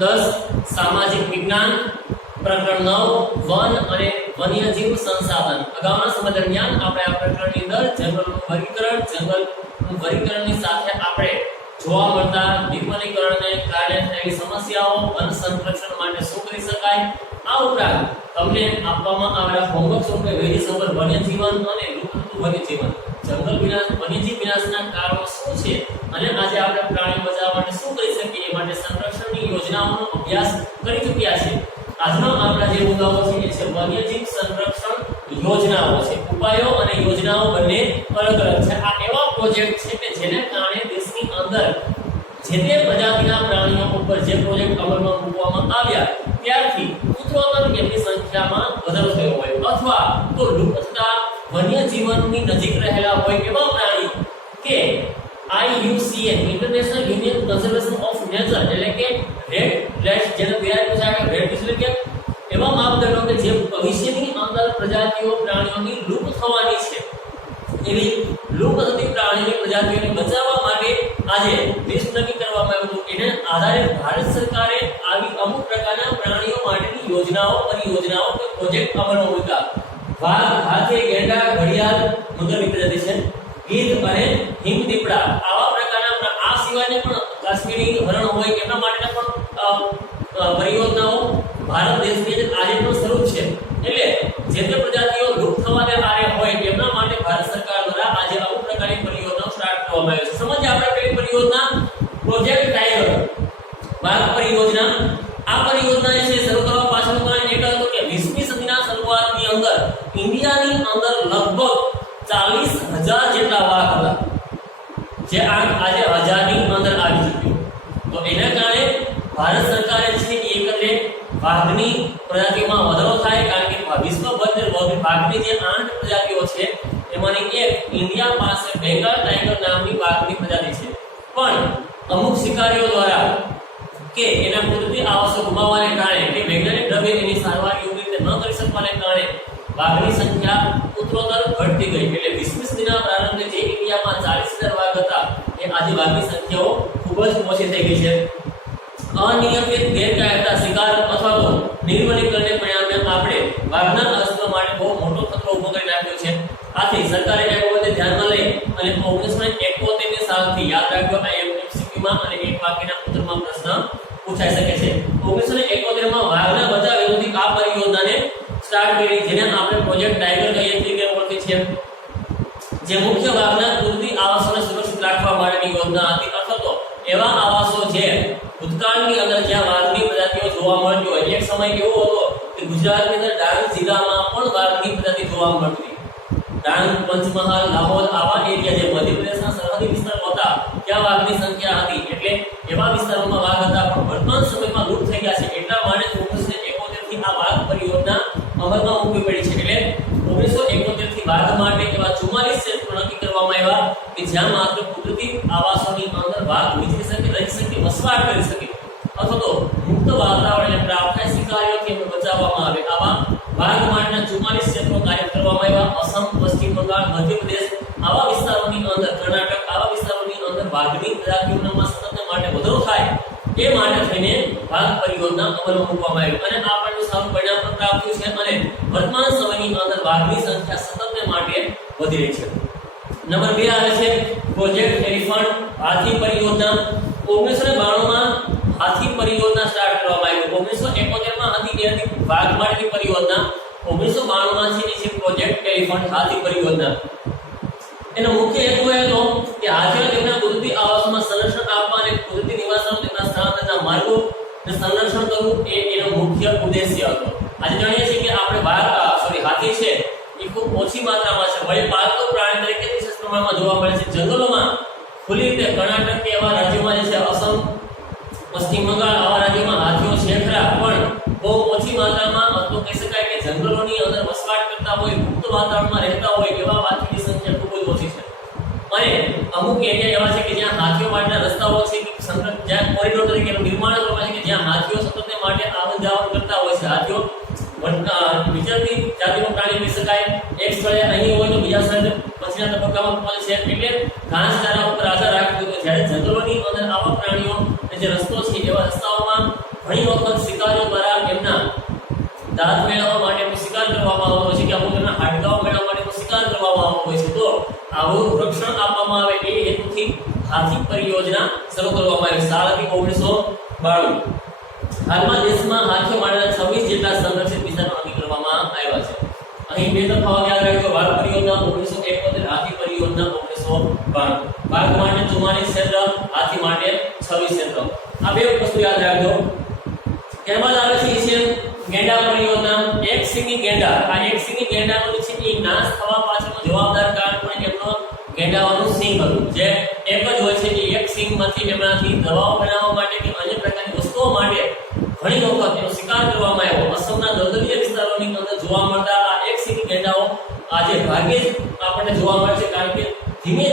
10 સામાજિક વિજ્ઞાન પ્રકરણ 9 વન અને વન્યજીવ સંસાધન। અગાઉના સમય દરમિયાન આપણે આ પ્રકરણની અંદર જંગલનું વર્ગીકરણની સાથે આપણે જોવા મળતા નિર્મલીકરણને કારણે થયેલી સમસ્યાઓ, વન સંરક્ષણ માટે શું કરી શકાય, આ ઉપરાંત તમને આપવામાં આવેલા હોમવર્ક સ્વરૂપે વૈવિધ્યસભર વન્યજીવન અને લુપ્ત વન્યજીવન, જંગલ વિનાશ, વન્યજીવ વિનાશના કારણો શું છે અને આજે આપણે પ્રાણી બચાવવા માટે શું કરી શકીએ એ માટે સંરક્ષણની યોજનાઓનો અભ્યાસ કરી ચૂક્યા છે। આજનો આપણા જે મુદ્દાઓ છે એ છે વન્યજીવ સંરક્ષણ યોજનાઓ છે। ઉપાયો અને યોજનાઓ બંને અલગ અલગ છે। આ એવા પ્રોજેક્ટ છે કે જેને કારણે દેશની અંદર જે તે પ્રજાતિના પ્રાણીઓ ઉપર જે પ્રોજેક્ટ અમલમાં મૂકવામાં આવ્યા ત્યારથી ઉત્તરોત્તર એમની સંખ્યામાં વધારો થયો હોય અથવા તો લુપ્ત થતા વન્યજીવનની નજીક રહેલા હોય એવા પ્રાણીઓ કે IUCN international union conservation of nature એટલે કે રેડ ફ્લેશ જેને તૈયાર છે રેડ એટલે કે એવા માપદંડો કે જે ભવિષ્યની અંદર પ્રજાતિઓ પ્રાણીઓની લુપ્ત થવાની છે એવી લુપ્ત થતી પ્રાણીઓની પ્રજાતિઓને બચાવવા માટે આજે લિસ્ટ નક્કી કરવામાં આવ્યું હતું। એને આધારે ભારત સરકારે આવી અમુક પ્રકારના પ્રાણીઓ માટેની યોજનાઓ, પરિયોજનાઓ કે પ્રોજેક્ટ અમલમાં મૂક્યા। વાઘ, હાથી, ગેંડા, ઘડિયાળ, મગર પ્રજાતિ છે, ગીધ અને હિમદીપડા આવા પ્રકારના આ સિવાયને પણ કાશ્મીરી હરણ હોય એમના માટેના પણ પરિયોજનાઓ ભારત દેશની અંદર આજે પણ શરૂ છે। એટલે જે તે પ્રજાતિઓ લુપ્ત થવાને આરે હોય એમના માટે ભારત સરકાર દ્વારા આજે અમુક પ્રકારની પરિયોજનાઓ સ્ટાર્ટ કરવામાં આવી છે। સમજીએ આપણે પેલી પરિયોજના પ્રોજેક્ટ ટાઈગર વાઘ પરિયોજના। આ પરિયોજના છે શરૂ કરવા પાછળનું કારણ એ હતું કે 20મી સદીના શરૂઆતની અંદર ઇન્ડિયાની અંદર લગભગ 40,000 જેટલા વાઘ હતા જે આજે 1000ની અંદર આવી ચૂક્યો। તો એના કારણે ભારત સરકારે છે એકત્રે વાઘની પ્રજાતિઓમાં વધારો થાય કારણ કે વિશ્વભરની વાઘની જે 8 પ્રજાતિઓ છે એમાંની એક ઇન્ડિયા પાસે બેંગાલ ટાઈગર નામની વાઘની પ્રજાતિ છે, પણ અમુક શિકારીઓ દ્વારા કે એના કુદરતી આવાસો ગુમાવવાને કારણે કે વૈજ્ઞાનિક ઢબે એની સારવાર યોગ્ય રીતે ન કરી શકવાને કારણે વાઘની સંખ્યા ઉત્તરોત્તર ઘટતી ગઈ। એટલે 20મી સદીના પ્રારંભે જે ઇન્ડિયામાં 40,000 વાઘ હતા એ આજે વાઘની સંખ્યાઓ ખૂબ જ ઓછી થઈ ગઈ છે। અનિયમિત ગેરકાયદેસર શિકાર અથવા તો નિર્મલીકરણને પરિણામે આપણે વાઘના અસ્તિત્વ માટે બહુ મોટો ખતરો ઊભો કરી નાખ્યો છે। આથી સરકારે આ બાબતે ધ્યાનમાં લઈ અને 1971ની સાલથી યાદ રાખજો આ MCQમાં અને એક વાક્યના ઉત્તરમાં પ્રશ્ન પૂછાઈ શકે છે। 1971માં વાઘના બચાવ વિરોધી આ પરિયોજનાને સ્ટાર્ટ કરી જેને આપણે પ્રોજેક્ટ ટાઈગર કહીએ છીએ કે ઓળખી છે, જે મુખ્ય વાઘના કુદરતી આવાસોને સુરક્ષિત રાખવા માટેની યોજના હતી અથવા તો એવા આવાસો જે ભૂતકાળની અંદર જ્યાં વાઘની પ્રજાતિઓ જોવા મળતી હોય। એક સમય એવો હતો કે ગુજરાતની અંદર ડાંગ જિલ્લામાં પણ વાઘની પ્રજાતિ જોવા મળતી। ડાંગ, પંચમહાલ, લાહોર આવા એરિયા જે મધ્યપ્રદેશના સરહદી વિસ્તારો હતા ત્યાં વાઘની સંખ્યા હતી। એટલે એવા વિસ્તારોમાં વાઘ હતા પણ વર્તમાન સમયમાં લુપ્ત થઈ ગયા છે। એટલા માટે 1971થી આ વાઘ પરિયોજના અમલમાં મૂકવી પડી છે। એટલે 1971 થી વાઘ માટે એવા 44 ક્ષેત્રો નક્કી કરવામાં આવ્યા કે જ્યાં માત્ર કુદરતી આવાસોની અંદર વાઘ વિચરી શકે, રહી શકે, વસવાટ કરી શકે અથવા તો મુક્ત વાતાવરણને પ્રાપ્ત થાય, શિકારીઓથી એમને બચાવવામાં આવે। આવા વાઘ માટેના 44 ક્ષેત્રો કાર્ય કરવામાં આવ્યા। અસમ, પશ્ચિમ બંગાળ, મધ્યપ્રદેશ આવા વિસ્તારોની અંદર, કર્ણાટક આવા વિસ્તારોની અંદર વાઘની પ્રજાતિઓના સતત માટે વધારો થાય એ માટે થઈને વાઘ પરિયોજના અમલમાં મૂકવામાં આવી અને આપણને સારું પરિણામ પણ પ્રાપ્ત થયું છે અને વર્તમાન સમયની અંદર વાઘની સંખ્યા સતત માટે વધી રહી છે। નંબર 2 આવે છે પ્રોજેક્ટ એલિફન્ટ હાથી પરિયોજના। 1992માં હાથી પરિયોજના સ્ટાર્ટ કરવામાં આવી। 1971માં હતી એ હતી વાઘ માટેની પરિયોજના। 1992માં છે એ છે પ્રોજેક્ટ એલિફન્ટ હાથી પરિયોજના। એનો મુખ્ય હેતુ એ હતો કે હાથીઓને તેમના કુદરતી આવાસોમાં સંરક્ષણ આપવા અને કુદરતી નિવાસસ્થાનો તેમના સ્થળાંતરના માર્ગોને સંરક્ષણ કરવું એ એનો મુખ્ય ઉદ્દેશ્ય હતો। આજે જાણીએ છીએ કે આપણે હાથી છે એ ખૂબ ઓછી માત્રામાં છે, વળી પાલતુ પ્રાણી તરીકે વિશેષ પ્રમાણમાં જોવા મળે છે। જંગલોમાં ખુલ્લી રીતે કર્ણાટક કે એવા રાજ્યોમાં જે છે અસમ, પશ્ચિમ બંગાળ આવા રાજ્યોમાં હાથીઓ છે ખરા પણ બહુ ઓછી માત્રામાં તો કહી શકાય કે જંગલોની અંદર વસવાટ કરતા હોય, મુક્ત વાતાવરણમાં રહેતા હોય એવા હાથીની સંખ્યા ખૂબ જ ઓછી છે। અને અમુક એરિયા એવા છે કે જ્યાં હાથીઓ માટેના રસ્તાઓ છે કે જ્યાં કોરિડોર તરીકેનું નિર્માણ કરવામાં છે કે જ્યાં હાથીઓ સતત માટે આવન જાવન કરતા હોય છે। હાથીઓ વિચરતી જાતિનો પ્રાણી કહી શકાય, એક સ્થળે અહીં હોય તો બીજા સ્થળે પછીના તબક્કામાં પહોંચે છે। એટલે ઘાસચારા ઉપર આધાર રાખવું તો જ્યારે જંગલોની અંદર આવા પ્રાણીઓ જે રસ્તો છે એવા રસ્તાઓમાં ઘણી વખત શિકારીઓ દ્વારા એમના દાંત મેળવવા માટેનો શિકાર કરવામાં આવતો હોય છે કે અમુક એમના હાડકાઓ મેળવવા માટેનો શિકાર કરવામાં આવતો હોય છે. તો આવું રક્ષણ આપવામાં આવે એ હેતુથી હાથી પરિયોજના શરૂ કરવામાં આવી સાલથી 1992. હાલમાં દેશમાં હાથીઓ માટેના 26 જેટલા સંરક્ષિત વિસ્તારો નક્કી કરવામાં આવ્યા છે. અહીં બે તફાવત યાદ રાખજો. વાઘ પરિયોજના 1971, હાથી પરિયોજના 1992. વાઘ માટે 44 ક્ષેત્ર, હાથી માટે 26 ક્ષેત્ર. આ બે વસ્તુ યાદ રાખજો. ત્યારબાદ આવે છે એશિયન ગેંડા પરિયોજના. એક સિંગી ગેંડા. આ એક સિંગી ગેંડાનો જે છે એ નાશ થવા પાછળનો જવાબદાર કારણ પણ એમનો ગેંડાઓનું સિંગ હતું, જે એક જ હોય છે કે એક સિંગમાંથી એમનાથી દવાઓ બનાવવા માટે કે અન્ય પ્રકારની વસ્તુઓ માટે ઘણી વખત એનો શિકાર કરવામાં આવ્યો. અસમના દલદલીય વિસ્તારોની અંદર જોવા મળતા આ એક સિંગી ગેંડાઓ આજે ભાગ્યે જ આપણને જોવા મળે છે, કારણ કે ધીમે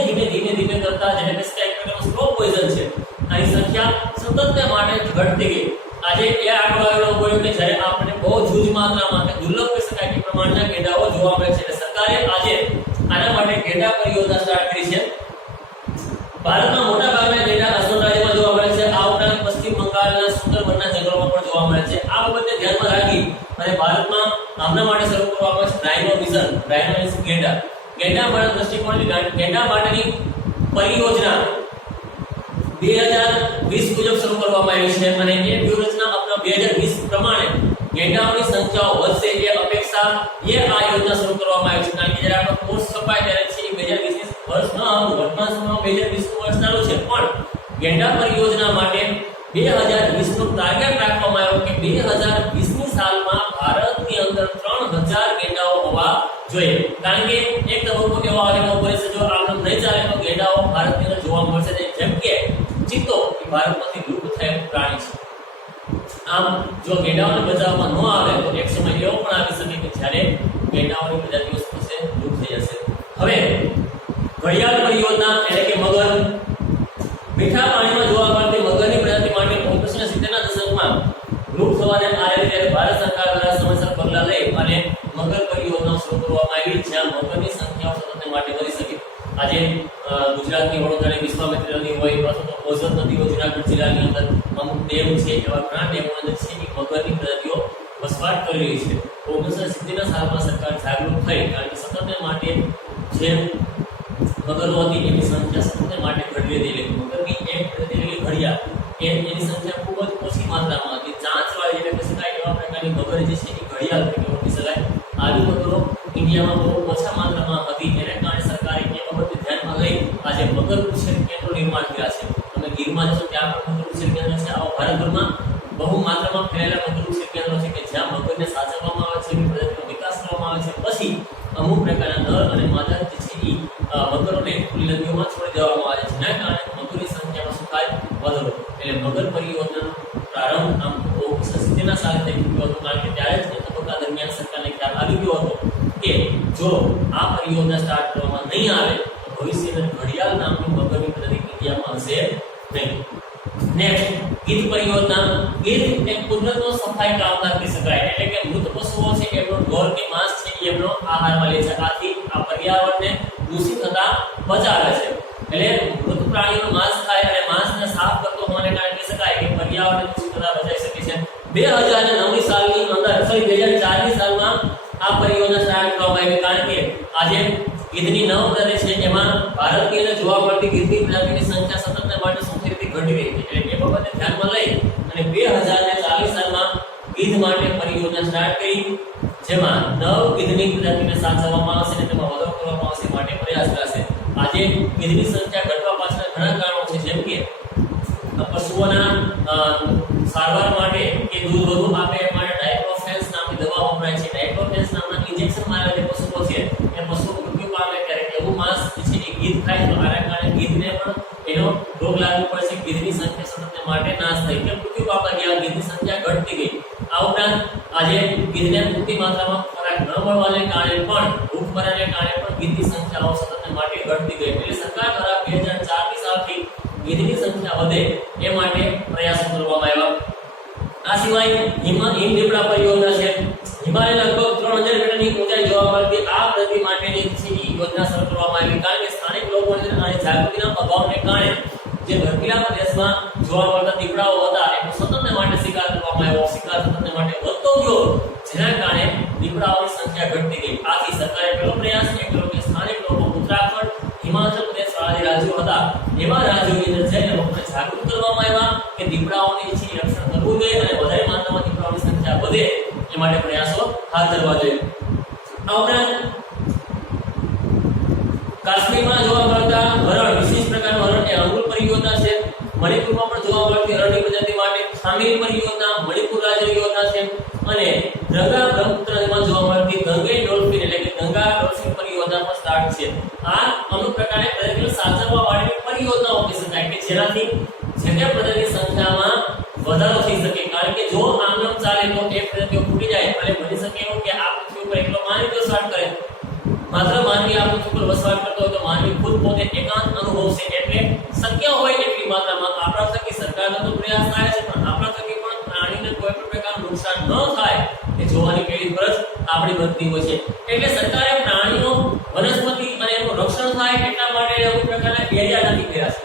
ધીમે કરતા જેને કે એક પ્રકારનું સ્લો પોઈઝન છે, આની સંખ્યા સતત માટે ઘટતી ગઈ. આજે એ આંકડો આવેલો હોય કે જ્યારે આપણે બહુ જૂજ માત્રામાં કે દુર્લભ કહી શકાય કે પ્રમાણના ગેંડાઓ જોવા મળે છે. એટલે સરકારે આજે આના માટે ગેંડા પરિયોજના સ્ટાર્ટ કરી છે. ભારતમાં મોટા ભાગના ગેંડા અસમ રાજ્યમાં જોવા મળે છે. આ ઉપરાંત પશ્ચિમ બંગાળના સુંદરબનના જંગલોમાં પણ જોવા મળે છે. આ બાબતને ધ્યાનમાં રાખી અને ભારતમાં આમના માટે શરૂ કરવામાં આવે છે રાઇનો મિશન. રાઇનો મિશન ગેંડા. ગેંડા માટે દ્રષ્ટિકોણથી ગેંડા માટેની પરિયોજના 2020 મુજબ શરૂ કરવામાં આવી છે અને એ વ્યૂહરચના આપણા 2020 પ્રમાણે ગેંડાઓની સંખ્યાઓ વધશે એ અપેક્ષા એ આ યોજના શરૂ કરવામાં આવી છે. કારણ કે જ્યારે આપણો કોર્સ છપાય ત્યારે છે 2020 વર્ષ ન હતું, વર્તમાન સમયમાં 2020 વર્ષ ચાલુ છે, પણ ગેંડા પરિયોજના માટે 2020 નો ટાર્ગેટ રાખવામાં આવ્યો કે 2020ની સાલમાં ભારતની અંદર 3000 ગેંડાઓ હોવા જોઈએ. કારણ કે એક તબક્કો એવો આવેલો હોય છે જો આમ નહીં ચાલે તો ગેંડાઓ ભારતની અંદર જોવા મળશે. જેમ કે ચિત્તો એ ભારતમાંથી લુપ્ત થયેલું પ્રાણી છે. આમ જો ગેંડાઓને બચાવવામાં ન આવે તો એક સમય એવો પણ આવી શકે કે જ્યારે ગેંડાઓની પ્રજાતિઓ થશે લુપ્ત થઈ જશે. હવે ઘડિયાળ પરિયોજના એટલે કે મગર. મીઠા પાણીમાં જોવા મળતી મગરની પ્રજાતિ માટે 1970ના દશકમાં લુપ્ત થવાને આરે ત્યારે ભારત સરકાર દ્વારા સમયસર પગલાં લઈ અને મગર પરિયોજના શરૂ કરવામાં આવી, જ્યાં મગરની સંખ્યાઓ સતત માટે વધી શકે. આજે ગુજરાતની વડોદરાની વિશ્વામિત્રી નદી હોય અથવા તો ઓઝર નદીઓ જુનાગઢ જિલ્લાની અંદર અમુક ડેમ છે, એવા ઘણા ડેમોની અંદર છે કે મગરની પ્રજાતિઓ વસવાટ કરી રહી છે. 1970ના સાલમાં સરકાર જાગૃત થઈ, કારણ કે સતત માટે જે મગરો હતી એની સંખ્યા સતત માટે ઘટી રહી હતી. મગરની એક પ્રજાતિ એટલે ઘડિયાળ એની સંખ્યા ખૂબ જ ઓછી માત્રામાં હતી. ચાંચવાળી જેને કહી શકાય એવા પ્રકારની મગર જે છે એ ઘડિયાળ તરીકે ઓળખી શકાય. આવી મગરો ઇન્ડિયામાં બહુ ઓછા માત્રામાં હતી, એને કારણે સરકારે એ બાબતને ધ્યાનમાં લઈ આજે મગર ઉછેર કેન્દ્રો નિર્માણ કર્યા છે. તમે ગીરમાં જશો ત્યાં પણ મગર ઉછેર કેન્દ્ર છે. આવા ભારતભરમાં બહુ માત્રામાં ફેલાયેલા મગર ઉછેર કેન્દ્રો છે કે જ્યાં મગરને સાચવવામાં આવે છે, એની પ્રજાતિનો વિકાસ કરવામાં આવે છે, પછી અમુક પ્રકારના નર અને માદા જે છે એ મગરોને ખુલ્લી નદીઓમાં છોડી દેવામાં આવે છે, જેના કારણે મગરની સંખ્યામાં શું થાય? વધારો. એટલે મગર પરિયોજનાનો પ્રારંભ આમ 1970ના સાલે થઈ ચૂક્યો હતો, કારણ કે ત્યારે જ તબક્કા દરમિયાન સરકારને ખ્યાલ આવી ગયો હતો કે જો આ પરિયોજના સ્ટાર્ટ કરવામાં નહીં આવે તો ભવિષ્યમાં ઘડિયાળ નામની મગરની પ્રજાતિ ઇન્ડિયામાં હશે નહીં. નેક્સ્ટ ગીધ પરિયોજના. ગીધ એક કુદરતનો સફાઈ કામદાર કહી શકાય, એટલે કે મૃત પશુઓ છે એમનો ઢોર કે માંસ છે એમનો આહારમાં લે છે. આથી આ પર્યાવરણને દૂષિત થતા બચાવે છે. એટલે મૃત પ્રાણીઓનું માંસ ખાય અને માંસને સાફ કરતો હોવાને કારણે કહી શકાય કે પર્યાવરણને દૂષિત થતા બચાવી શકે છે. 2009ની સાલની અંદર 2004ની સાલમાં આ પરિયોજના સ્ટાર્ટ કરવામાં આવી, કારણ કે આજે ગીધની 9 પ્રજાતિ છે, એમાં ભારતની અંદર જોવા મળતી ગીધની પ્રજાતિની સંખ્યા સતત માટે સૌથી રીતે ઘટી રહી છે. એટલે એ બાબતને ધ્યાનમાં લઈ અને 2040 સાલમાં ગીધ માટે પરિયોજના સ્ટાર્ટ કરી, જેમાં 9 ગીધની પ્રજાતિને સાચવવામાં આવશે અને તેમાં વધારો કરવામાં આવશે માટે પ્રયાસ કરાશે. આજે ગીધની સંખ્યા ઘટવા પાછળ ઘણા કારણો છે, જેમ કે પશુઓના સારવાર માટે કે દૂધ વધુ આપે એ માટે ડાયક્લોફેન્સ નામની દવા વપરાય છે. ડાયક્લોફેન્સ નામના ઇન્જેક્શન મારેલા જે પશુઓ છે એ પશુઓ મૃત્યુ પામે ત્યારે એવું માંસ જે છે એ ગીધ ખાય તો આના કારણે ગીધને પણ એનો રોગ લાગુ પડે છે. ગીધની સંખ્યા સતત માટે નાશ થઈ કે મૃત્યુ પામતા ગયા, ગીધની સંખ્યા ઘટતી ગઈ. આ ઉપરાંત આજે ગીધને પૂરતી માત્રામાં ખોરાક ન મળવાને કારણે પણ ભૂખમરાને કારણે પણ ગીધની સંખ્યાઓ સતત માટે ઘટતી ગઈ. એટલે સરકાર દ્વારા 2004ની સાલથી ગીધની સંખ્યા વધે એ માટે પ્રયાસો કરવામાં આવ્યા. આ સિવાય હિમ દીપડા પરિયોજના છે. હિમાલય લગભગ 3000 મીટરની ઊંચાઈ જોવા મળતી આ પ્રજાતિ માટેની યોજના શરૂ કરવામાં આવી, કારણ કે સ્થાનિક લોકોને અને જાગૃતિના અભાવને કારણે જે બર્ફીલા પ્રદેશમાં જોવા મળતા દીપડાઓ હતા એનો સતત માટે શિકાર કરવામાં ગયો, જેના કારણે દીપડાઓની સંખ્યા ઘટતી ગઈ. આથી સરકારે પહેલો પ્રયાસ એ કર્યો કે સ્થાનિક લોકો ઉત્તરાખંડ, હિમાચલ પ્રદેશ વાળા રાજ્યો હતા એવા રાજ્યોની અંદર જઈને લોકોને જાગૃત કરવામાં આવ્યા કે દીપડાઓની રક્ષણ કરવું જોઈએ અને વધારે માત્રામાં દીપડાઓની સંખ્યા વધે એ માટે પ્રયાસો હાથ ધરવા જોઈએ. આ ઉપરાંત કાશ્મીરમાં જોવા મળતા હરણ, વિશેષ પ્રકારનું હરણ એ અંગુલ પરિયોજના છે. મણિપુરમાં પણ જોવા મળતી હરણની પ્રજાતિ માટે ખામીર પરિયોજના મણિપુર રાજ્ય યોજના છે. અને ગંગા બ્રહ્મપુત્ર નદીમાં જોવા મળતી ગંગે ડોલ્ફિન એટલે કે ગંગા ડોલ્ફિન પરિયોજના પણ સ્ટાર્ટ છે. આ અમુક પ્રકારે પ્રજાતિઓ સાચવવા માટેની પરિયોજનાઓ કહી શકાય કે જેનાથી જે પ્રજાતિની સંખ્યામાં વધારો થઈ શકે. કારણ કે જો આમ ચાલે તો એ પ્રજાતિઓ ફૂટી જાય અને બની શકે એવું કે આ પૃથ્વી ઉપર એકલો માનવી વસવાટ કરે, માત્ર માનવી આ પૃથ્વી પર વસવાટ કરતો હોય તો માનવી ખુદ પોતે એકાંત અનુભવશે. એટલે શક્ય હોય એટલી માત્રામાં આપણા થકી સરકારનો તો પ્રયાસ થાય છે, પણ આપણા થકી પણ પ્રાણીને કોઈ પણ પ્રકારનું નુકસાન ન થાય એ જોવાની પેલી ફરજ આપણી બનતી હોય છે. એટલે સરકારે પ્રાણીઓ, વનસ્પતિ અને એનું રક્ષણ થાય એટલા માટે અમુક પ્રકારના એરિયા નક્કી કર્યા છે.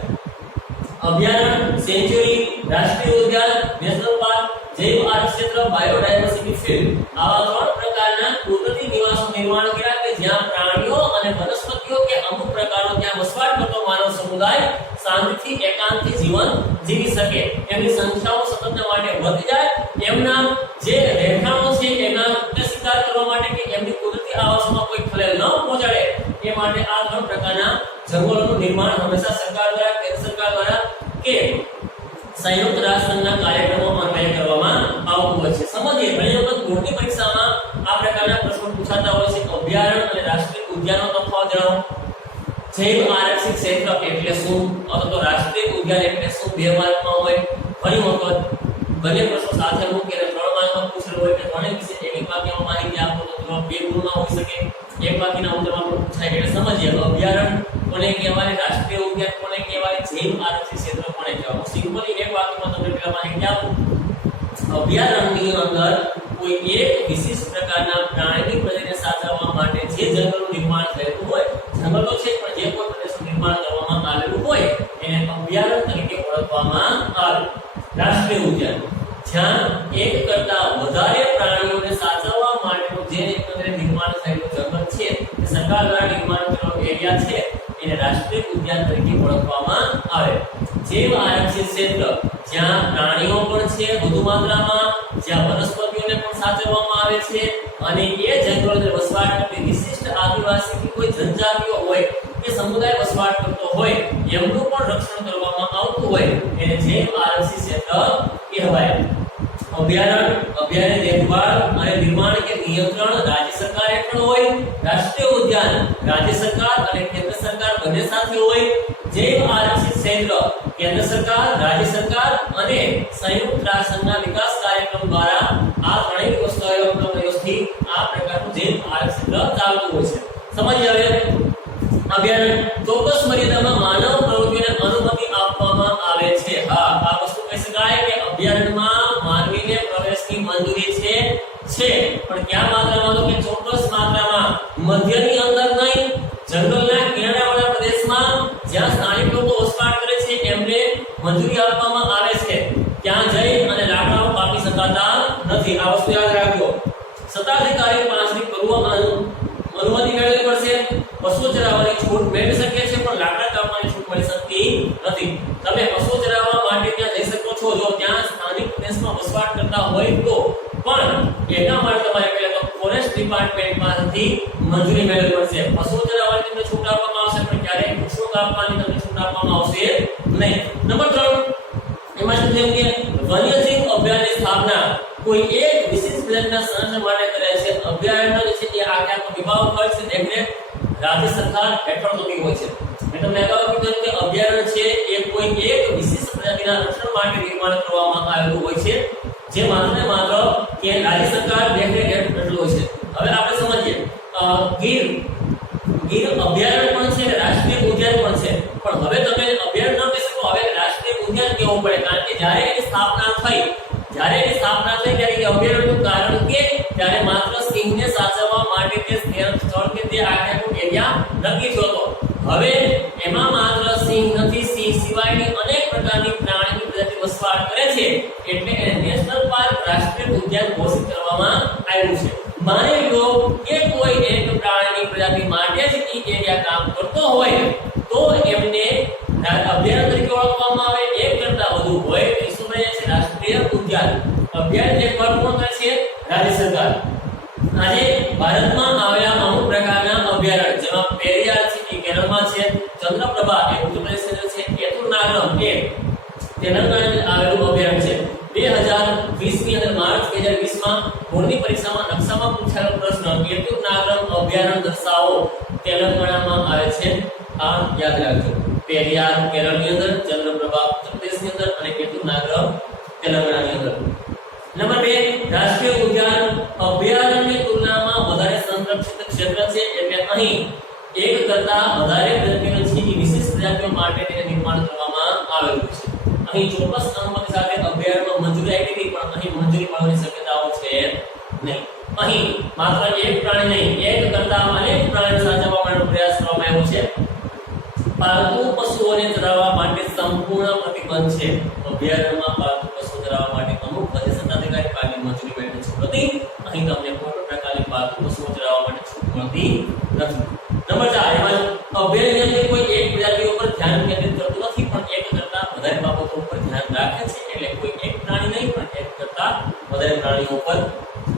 અભયારણ્ય, સેન્ચ્યુરી, રાષ્ટ્રીય ઉદ્યાન, નેશનલ પાર્ક, જૈવ આરક્ષ ક્ષેત્ર, બાયોડાયવર્સિટી ફીલ્ડ, આવા 3 પ્રકારના કુદરતી નિવાસો નિર્માણ કર્યા કે જ્યાં પ્રાણીઓ અને વનસ્પતિઓ કે અમુક પ્રકારનો ત્યાં વસવાટ કરતો માનવ સમુદાય શાંતિથી એકાંતથી જીવન જીવી શકે, એમની સંખ્યાઓ સતત માટે વધી જાય, એમના જે રહેઠાણો છે એના શિકાર કરવા માટે કે એમની કુદરતી આવાસોમાં કોઈ ખલેલ ન પહોંચાડે એ માટે આ 3 પ્રકારના જંગલોનું નિર્માણ હંમેશા સરકાર દ્વારા, કેન્દ્ર સરકાર દ્વારા કે સંયુક્ત રાષ્ટ્રના કાર્યક્રમો અન્વયે કરવામાં આવતું હોય છે. સમજીએ, ઘણી વખત બોર્ડની પરીક્ષામાં આ પ્રકારના પ્રશ્નો પૂછાતા હોય છે. અભયારણ્ય અને રાષ્ટ્રીય ઉદ્યાનનો તફાવત જણાવો. જૈવ આરક્ષિત ક્ષેત્ર એટલે શું અથવા તો રાષ્ટ્રીય ઉદ્યાન એટલે શું? 2 માર્કમાં હોય. ઘણી વખત બંને પ્રશ્નો સાથે મૂકીને 3 માર્કમાં પૂછેલ હોય કે ઘણી વિશે એક વાક્યમાં માહિતી આપો તો જવાબ 2 ગુણમાં હોઈ શકે. એક વાક્યના ઉત્તરમાં પણ પૂછાય. એટલે સમજીએ, અભયારણ્ય કોને કહેવાય, રાષ્ટ્રીય ઉદ્યાન કોને કહેવાય, જૈવ આરક્ષિત ક્ષેત્ર કોને કહેવાય. સિમ્પલી એક વાક્યમાં તમને પહેલા માહિતી આપું. અભયારણ્યની અંદર કોઈ એક વિશિષ્ટ પ્રકારના પ્રાણીની પ્રજાતિને સાચવવા માટે જે જંગલનું નિર્માણ થયેલું હોય, જંગલો છે પણ જે કોઈ પ્રદેશનું નિર્માણ કરવામાં આવેલું હોય એને અભયારણ્ય તરીકે ઓળખવામાં આવે. રાષ્ટ્રીય ઉદ્યાન જ્યાં એક કરતા વધારે પ્રાણીઓને સાચવવા માટેનું જે એકંદરે નિર્માણ થયેલું જંગલ છે તે સરકાર દ્વારા નિર્માણ કરેલો એરિયા છે એને રાષ્ટ્રીય ઉદ્યાન તરીકે ઓળખવામાં આવે. જૈવ આરક્ષિત ક્ષેત્ર જ્યાં પ્રાણીઓ પણ છે વધુ માત્રામાં, જ્યાં વનસ્પતિઓને પણ સાચવવામાં આવે છે અને એ જંગલોની વસવાટ કરતી વિશિષ્ટ આદિવાસી કે કોઈ જનજાતિઓ હોય કે સમુદાય વસવાટ કરતો હોય એમનું પણ રક્ષણ કરવામાં આવતું હોય એને જૈવ આરક્ષિત ક્ષેત્ર કહેવાય. અભયારણ્ય દેખભાળ અને નિર્માણ કે નિયંત્રણ રાજ્ય સરકાર હેઠળ હોય. રાષ્ટ્રીય ઉદ્યાન રાજ્ય સરકાર અને કેન્દ્ર સરકાર બંને સાથે હોય. જૈવ આરક્ષિત ક્ષેત્ર કેન્દ્ર સરકાર, રાજ્ય સરકાર અને સંયુક્ત રાષ્ટ્રના વિકાસ કાર્યક્રમ દ્વારા આ ત્રણેય વસ્તુઓનો વ્યવસ્થિત આ પ્રકારનું જૈવ આરક્ષિત ક્ષેત્ર ચાલતું હોય છે. સમજીએ હવે અભયારણ્ય ચોક્કસ મર્યાદામાં માનવ પ્રવૃત્તિઓને અનુમતિ આપવામાં આવે છે. હા, આ વસ્તુ કહી શકાય કે અભયારણ્યમાં માનવીને પ્રવેશની મંજૂરી છે પણ ક્યાં માત્રામાં? તો કે ચોક્કસ માત્રામાં, મધ્યની અંદર નહીં, જંગલના કિનારાવાળા પ્રદેશમાં જ્યાં સ્થાનિક લોકો વસવાટ કરે છે એમને મંજૂરી આપવામાં આવે છે. ત્યાં જઈ અને લાકડાઓ કાપી શકાતા નથી. આ વસ્તુ યાદ રાખજો. સત્તાધિકારી પાસેથી અનુમતિ મેળવવી પડશે. પશુ ચરાવવાની છૂટ મેળવી શકે છે પણ લાકડા કાપવાની છૂટ મળી શકતી નથી. તમે પશુ ચરાવવા માટે ત્યાં જઈ શકો છો જો ત્યાં સ્થાનિક પ્રદેશમાં વસવાટ કરતા હોય તો, પણ એના માટે તમારે પહેલા તો ફોરેસ્ટ ડિપાર્ટમેન્ટ પાસેથી મંજૂરી મેળવવી પડશે. પશુ ચરાવવાની તમને છૂટ આપવામાં આવશે પણ ક્યારેય વૃક્ષો કાપવાની તમને છૂટ આપવામાં આવશે નહીં. નંબર 3 એમાં શું છે કે વન્યજીવ અભયારણ્યની સ્થાપના કોઈ એક વિશિષ્ટ પ્રજાતિના સંરક્ષણ માટે કરે છે. અભયારણ્ય જે છે એ આખો વિભાગ ખર્ચ દેખરેખ રાજ્ય સરકાર હેઠળ થતી હોય છે. મેં તમને અગાઉ કીધું કે અભયારણ્ય છે એ કોઈ એક વિશિષ્ટ પ્રજાતિના રક્ષણ માટે નિર્માણ કરવામાં આવેલું હોય છે જે માત્ર ને માત્ર કે રાજ્ય સરકાર દેખરેખ હેઠળ હોય છે. હવે આપણે સમજીએ, ગીર અભયારણ્ય પણ છે, રાષ્ટ્રીય ઉદ્યાન પણ છે. પણ હવે તમે અભયારણ્ય ન કહી શકો, હવે રાષ્ટ્રીય ઉદ્યાન કહેવું પડે. કારણ કે જ્યારે એની સ્થાપના થઈ ત્યારે અભયારણ્યનું કારણ કે ત્યારે માત્ર સિંહને સાચવવા માટે તે સ્થળ કે તે આખો એરિયા નક્કી થયો હતો. હવે એમાં માત્ર સિંહ નથી, સિંહ સિવાયની અનેક પ્રકારની પ્રાણીની પ્રજાતિ વસવાટ કરે છે એટલે એને નેશનલ પાર્ક, રાષ્ટ્રીય ઉદ્યાન ઘોષિત કરવામાં આવ્યું છે. માની લો કે કોઈ એક પ્રાણીની પ્રજાતિ માટે જ ઈ એરિયા કામ કરતો હોય તો એમને અભયારણ્ય તરીકે ઓળખવામાં આવે. એક કરતા વધુ હોય તો શું બને છે? રાષ્ટ્રીય ઉદ્યાન. અભયારણ્ય એકવાર કોણ કરે છે? રાજ્ય સરકાર. આજે ભારતમાં આવેલા અમુક પ્રકારના અભયારણ્ય જેમાં પેરિયાર છે એ કેરળમાં છે, ચંદ્રપ્રભા એ ઉત્તર પ્રદેશમાં છે, કેતુરનાગરમ એ તેલંગાણામાં આવેલું અભયારણ્ય છે. 2020 ની અંદર માર્ચ 2020 માં બોર્ડની પરીક્ષામાં નકશામાં પૂછાયેલો પ્રશ્ન કેતુરનાગરમ અભયારણ્ય દર્શાવો તેલંગાણામાં આવે છે. આ યાદ રાખજો. પેરિયાર કેરળની અંદર, ચંદ્રપ્રભા ઉત્તર પ્રદેશની અંદર અને કેતુરનાગરમ તેલંગાણાની અંદર. નંબર 2 રાષ્ટ્રીય ઉદ્યાન અભયારણ્યની તુલનામાં વધારે સંરક્ષિત ક્ષેત્ર છે. એટલે અહીં એક કરતા વધારે પ્રજાતિઓ છે એ વિશેષ પ્રજાતિઓ માટે તેને નિર્માણ કરવામાં આવેલું છે. અહીં ચોક્કસ અનુમતિ સાથે અભયારણ્યમાં મંજૂરી આપી હતી પણ અહીં મંજૂરી મળવાની શક્યતાઓ છે નહીં. અહીં માત્ર એક પ્રાણી નહીં, એક કરતા અનેક પ્રાણીઓ સાચવવા માટે પ્રયાસ કરવામાં આવ્યો છે. પાલતુ પશુઓને ચરાવવા માટે સંપૂર્ણ પ્રતિબંધ છે. અભયારણ્યમાં પાલતુ પશુઓ ચરાવવા માટે અમુક પ્રદેશ સત્તાધિકારી પાસેથી મંજૂરી મેળવી છે. અહીં તમને કોઈ પણ પ્રકારની પાલતુ પશુઓ ચરાવવા માટે છૂટ મળતી નથી. નંબર 4 એમાં અભયારણ્ય કોઈ એક પ્રજાતિ ઉપર ધ્યાન કેન્દ્રિત કરતું નથી પણ એક કરતા વધારે બાબતો ઉપર ધ્યાન રાખે છે. એટલે કોઈ એક પ્રાણી નહીં પણ એક કરતા વધારે પ્રાણીઓ ઉપર.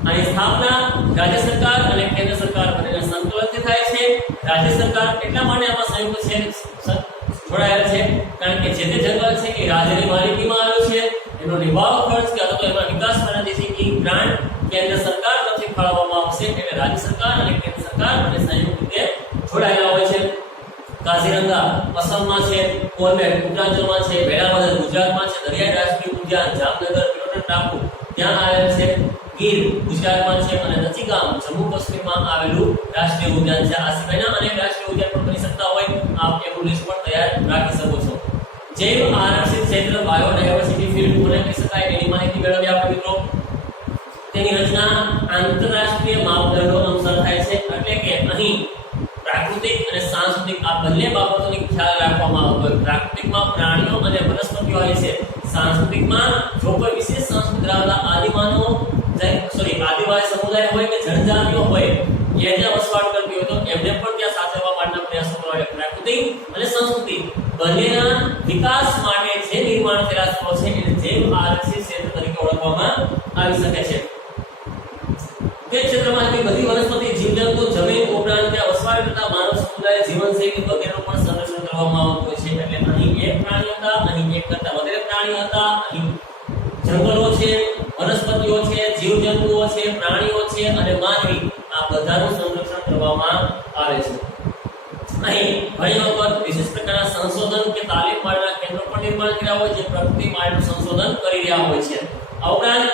આની સ્થાપના રાજ્ય સરકાર અને કેન્દ્ર સરકાર બંનેના સંકલનથી થાય છે. રાજ્ય સરકાર એટલા માટે આમાં સંયુક્ત છે જોડાયેલ છે કારણ કે જે તે જંગલ છે એ રાજ્યની માલિકીમાં આવ્યું છે. એનો નિભાવ ખર્ચ કે અથવા તો એમાં વિકાસ માટે જે ગ્રાન્ટ કેન્દ્ર સરકાર તરફથી ફાળવવામાં આવશે. એટલે રાજ્ય સરકાર અને કેન્દ્ર સરકાર બંને સંયુક્ત રીતે જોડાયેલા હોય છે. કાઝીરંગા અસમમાં છે, કોરબેટ ઉત્તરાંચલમાં છે, વેળાવદર ગુજરાતમાં છે, દરિયાઈ રાષ્ટ્રીય ઉદ્યાન જામનગર પિરોટન ટાપુ ત્યાં આવેલ છે, ગીર ગુજરાતમાં છે અને નચીગામ જમ્મુ કાશ્મીરમાં આવેલું રાષ્ટ્રીય ઉદ્યાન છે. આ સિવાયના અનેક રાષ્ટ્રીય ઉદ્યાન પણ બની શકતા હોય. આપ એનું લિસ્ટ પણ તૈયાર રાખી શકો છો. જૈવ આરક્ષિત ક્ષેત્ર બાયોડાયવર્સિટી ફીલ્ડ કોને કહી શકાય એની માહિતી મેળવી આપણે મિત્રો. તેની રચના આંતરરાષ્ટ્રીય માપદંડો અનુસાર થાય છે. એટલે કે અહીં પ્રાકૃતિક અને સાંસ્કૃતિક આ બંને બાબતોની ખ્યાલ રાખવામાં આવે. પ્રાકૃતિકમાં પ્રાણીઓ અને વનસ્પતિઓ આવે છે. સાંસ્કૃતિકમાં જો કોઈ વિશેષ સંસ્કૃતિ ધરાવતા આદિમાનવો આદિવાસી સમુદાય હોય કે જનજાતિઓ હોય એ ત્યાં વસવાટ કરતી હોય તો એમને પણ ત્યાં સાચવવા માટેના પ્રયાસો કરવા જોઈએ. પ્રાકૃતિક અને સંસ્કૃતિ બંનેના વિકાસ માટે જે નિર્માણ થયેલા સ્થળો છે એને જૈવ આરક્ષિત ક્ષેત્ર તરીકે ઓળખવામાં આવી શકે છે. તે ક્ષેત્રમાં બધી વનસ્પતિ, જીવજંતુ, જમીન ઉપરાંત ત્યાં વસવાટ કરતા માનવ સમુદાય, જીવનશૈલી વગેરેનું પણ સંરક્ષણ કરવામાં આવતું હોય છે. એટલે અહીં એક પ્રાણી હતા, અહીં એક કરતા વધારે પ્રાણી હતા, અહીં જંગલો છે, વનસ્પતિઓ છે, જીવજંતુઓ છે, પ્રાણીઓ છે અને માનવી આ બધાનું સંરક્ષણ કરવામાં આવે છે. અહીં ઘણી વખત વિશેષ પ્રકારના સંશોધન કે તાલીમ માટેના કેન્દ્રો પણ નિર્માણ કર્યા હોય જે પ્રકૃતિ માટેનું સંશોધન કરી રહ્યા હોય છે. આ ઉપરાંત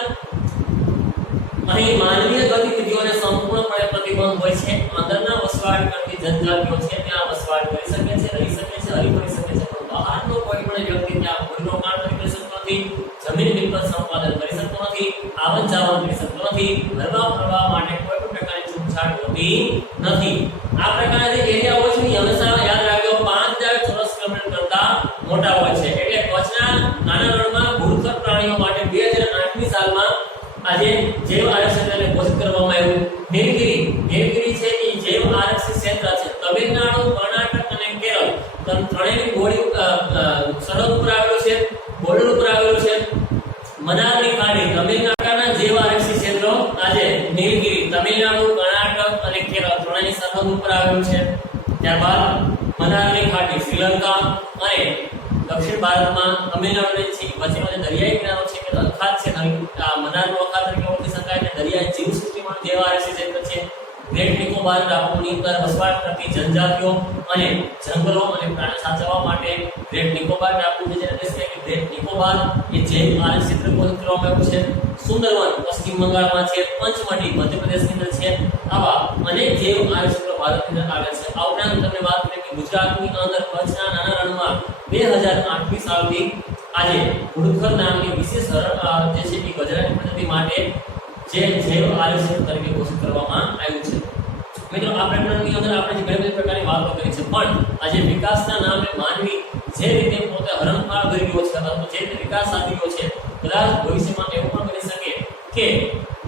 અહીં માનવીય ગતિવિધિઓને સંપૂર્ણપણે પ્રતિબંધ હોય છે. અંદરના વસવાટ કરતી જનજાતિઓ છે ત્યાં વસવાટ કરી શકે છે, રહી શકે છે, હરીફરી શકે છે પણ બહારનો કોઈ પણ વ્યક્તિ ત્યાં મૂડીરોકાણ કરી શકતો નથી, જમીન મિલકત સંપાદન કરી શકતો નથી, આવન જાવન કરી શકતો નથી, હરવા ફરવા માટે કોઈ પણ પ્રકારની છૂટછાટ હોતી નથી. આ પ્રકારના જે એરિયા હોય છે એ હંમેશા યાદ રાખજો 5000 ચોરસ કિલોમીટર કરતા મોટા હોય છે. એટલે કચ્છના નાના રણમાં ભૂરખર પ્રાણીઓ માટે 2008ની સાલમાં આજે જૈવ આરક્ષિત ક્ષેત્રને ઘોષિત કરવામાં આવ્યું. નીલગિરી છે એ જૈવ આરક્ષિત ક્ષેત્ર છે. તમિલનાડુ, કર્ણાટક અને કેરળ ત્રણેયની બોર્ડર સરહદ ઉપર આવેલું છે, બોર્ડર ઉપર આવેલું છે. મનારની ખાડી તમિલનાડુના જૈવ આરક્ષિત ક્ષેત્રો આજે નીલગિરી તમિલનાડુ, કર્ણાટક અને કેરળ ત્રણેયની સરહદ ઉપર આવેલું છે. ત્યારબાદ મનારની ખાડી શ્રીલંકા અને દક્ષિણ ભારતમાં તમિલનાડુની છે વચ્ચેનો જે દરિયાઈ કિનારો છે કે અખાત છે, મનારનો અખાત તરીકે ઓળખી શકાય છે. દરિયાઈ જીવસૃષ્ટિમાં જૈવ આરક્ષિત ક્ષેત્ર છે. ગ્રેટ નિકોબાર ટાપુની અંદર વસવાટ કરતી જનજાતિઓ અને જંગલો અને પ્રાણી સાચવવા માટે ગ્રેટ નિકોબાર ટાપુ જે દેશ છે કે ગ્રેટ નિકોબાર એ જૈવ આરક્ષિત ક્ષેત્ર ઘોષિત કરવામાં આવ્યું છે. સુંદરવન પશ્ચિમ બંગાળમાં છે, પંચમઢી મધ્યપ્રદેશની અંદર છે. આવા અનેક જૈવ આરક્ષિત ક્ષેત્રો ભારતની અંદર આવેલ છે. આ ઉપરાંત તમને વાત કરીએ કે ગુજરાતની અંદર કચ્છના નાના રણમાં 2008ની સાલથી આજે ઘુડખર નામની વિશેષ જે છે એ ગજરાની પ્રજાતિ માટે જે જૈવ આરક્ષિત તરીકે ઘોષિત કરવામાં આવ્યું છે. મિત્રો આ પ્રકરણની અંદર આપણે ઘણી બધી પ્રકારની વાતો કરી છે પણ આજે વિકાસના નામે માનવી જે રીતે પોતે હરણફાળ કરી રહ્યો છે અથવા જે રીતે વિકાસ સાધી રહ્યો છે કદાચ ભવિષ્યમાં એવું પણ બની શકે કે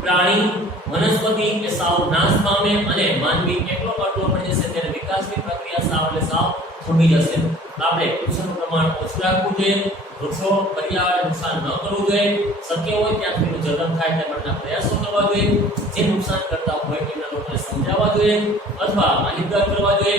પ્રાણી વનસ્પતિ એ સાવ નાશ પામે અને માનવી એકલો કટલો પડી જશે ત્યારે વિકાસની પ્રક્રિયા સાવ એટલે સાવ થમી જશે. આપણે વૃક્ષોનું પ્રમાણ ઓછું રાખવું જોઈએ, વૃક્ષો પર્યાવરણને નુકસાન ન કરવું જોઈએ, શક્ય હોય ત્યાં સુધીનું જતન થાય તે માટેના પ્રયાસો કરવા જોઈએ, જે નુકસાન કરતા હોય એના લોકોને સમજાવવા જોઈએ અથવા માહિતગાર કરવા જોઈએ.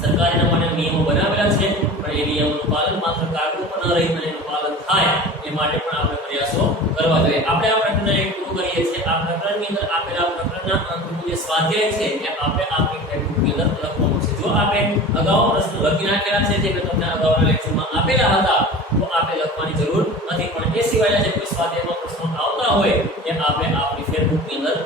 સરકારે એના માટે નિયમો બનાવેલા છે, પણ એ નિયમોનું પાલન માત્ર કાગળ પર ન રહી અને એનું પાલન થાય એ માટે પણ આપણે પ્રયાસો કરવા જોઈએ. આપણે આ પ્રકરણને એક પૂરું કરીએ છીએ. આ પ્રકરણની અંદર આપેલા પ્રકરણના અંકનું જે સ્વાધ્યાય છે એ આપણે આપણી ટેક્સ્ટબુકની અંદર લખવાનું છે. જો આપણે અગાઉ પ્રશ્નો લખી નાખેલા છે જે મેં તમને અગાઉના લેક્ચરમાં આપેલા હતા તો આપણે લખવાની જરૂર નથી, પણ એ સિવાયના જે કોઈ સ્વાધ્યાયમાં પ્રશ્નો આવતા હોય એ આપણે આપણી ફેરબુકની અંદર